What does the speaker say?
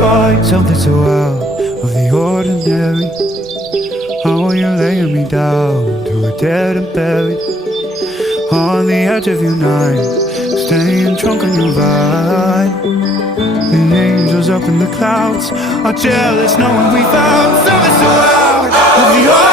find something so out of the ordinary. How are you laying me down to a dead and buried on the edge of your night, staying drunk on your vine. The angels up in the clouds are jealous knowing we found something so out of the ordinary.